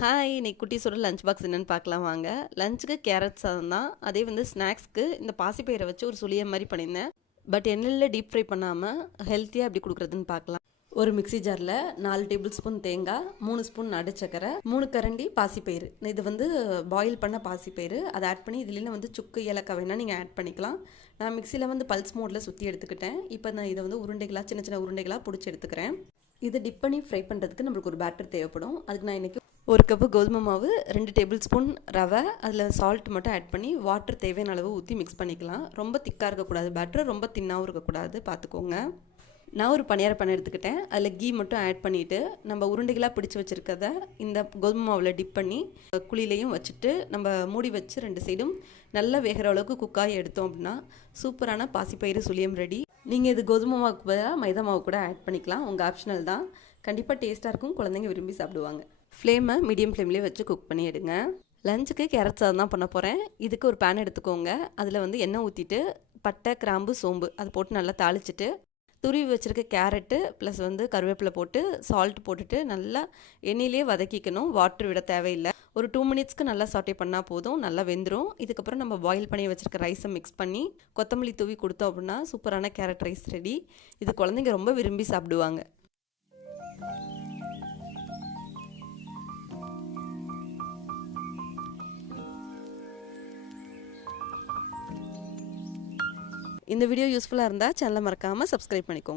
Hi இன்னைக்கு குட்டீஸோட lunch box என்னென்னு பார்க்கலாம் வாங்க. லஞ்சுக்கு கேரட் சாதம் தான். அதே வந்து ஸ்நாக்ஸ்க்கு இந்த பாசிப்பயிரை வச்சு ஒரு சுளிய மாதிரி பண்ணியிருந்தேன். பட் எண்ணெயில் டீப் ஃப்ரை பண்ணாமல் ஹெல்த்தியாக எப்படி கொடுக்குறதுன்னு பார்க்கலாம். ஒரு மிக்ஸி ஜாரில் நாலு டேபிள் ஸ்பூன் தேங்காய் மூணு ஸ்பூன் நடுச்சக்கரை மூணு கரண்டி பாசிப்பயிறு. இது வந்து பாயில் பண்ண பாசிப்பயிறு. அதை ஆட் பண்ணி இதுலேயும் வந்து சுக்கு ஏலக்காய் வேணால் நீங்கள் ஆட் பண்ணிக்கலாம். நான் மிக்சியில் வந்து பல்ஸ் மோடில் சுற்றி எடுத்துக்கிட்டேன். இப்போ நான் இதை வந்து உருண்டைகளாக சின்ன சின்ன உருண்டைகளாக பிடிச்சி எடுத்துக்கிறேன். இதை டிப் பண்ணி ஃப்ரை பண்ணுறதுக்கு நம்மளுக்கு ஒரு பேட்டர் தேவைப்படும். அதுக்கு நான் இன்றைக்கி ஒரு கப்பு கோதுமை மாவு ரெண்டு டேபிள் ஸ்பூன் ரவை அதில் சால்ட் மட்டும் ஆட் பண்ணி வாட்டர் தேவையான அளவு ஊற்றி மிக்ஸ் பண்ணிக்கலாம். ரொம்ப திக்காக இருக்கக்கூடாது பேட்டர் ரொம்ப தின்னாகவும் இருக்கக்கூடாது பார்த்துக்கோங்க நான் ஒரு பணியார பண்ண எடுத்துக்கிட்டேன். அதில் கீ மட்டும் ஆட் பண்ணிவிட்டு நம்ம உருண்டைகளாக பிடிச்சி வச்சுருக்கத இந்த கோதுமை மாவில் டிப் பண்ணி குழிலையும் வச்சுட்டு நம்ம மூடி வச்சு ரெண்டு சைடும் நல்லா வேகிற அளவுக்கு குக்காய் எடுத்தோம் அப்படின்னா சூப்பரான பாசிப்பயிறு சுளியம் ரெடி நீங்கள் இது கோதுமை மாவுக்கு பதிலாக மைதா மாவு கூட ஆட் பண்ணிக்கலாம். உங்கள் ஆப்ஷனல் தான். கண்டிப்பாக டேஸ்ட்டாக இருக்கும். குழந்தைங்க விரும்பி சாப்பிடுவாங்க. ஃப்ளேமை மீடியம் ஃப்ளேம்லேயே வச்சு குக் பண்ணி எடுங்க லஞ்சுக்கு கேரட் சாதம் தான் பண்ண போகிறேன் இதுக்கு ஒரு பேன் எடுத்துக்கோங்க. அதில் வந்து எண்ணெய் ஊற்றிட்டு பட்டை கிராம்பு சோம்பு அதை போட்டு நல்லா தாளிச்சிட்டு துருவி வச்சுருக்க கேரட்டு ப்ளஸ் வந்து கருவேப்பிலை போட்டு சால்ட் போட்டுட்டு நல்லா எண்ணெயிலே வதக்கிக்கணும். வாட்டர் விட தேவையில்லை. ஒரு டூ மினிட்ஸ்க்கு நல்லா சாட்டே பண்ணால் போதும். நல்லா வெந்துடும் இதுக்கப்புறம் நம்ம பாயில் பண்ணி வச்சுருக்க ரைஸை மிக்ஸ் பண்ணி கொத்தமல்லி தூவி கொடுத்தோம் அப்படின்னா சூப்பரான கேரட் ரைஸ் ரெடி இது குழந்தைங்க ரொம்ப விரும்பி சாப்பிடுவாங்க. இந்த வீடியோ யூஸ்ஃபுல்லாக இருந்தால் சேனலை மறக்காமல் சப்ஸ்கிரைப் பண்ணிக்கோங்க.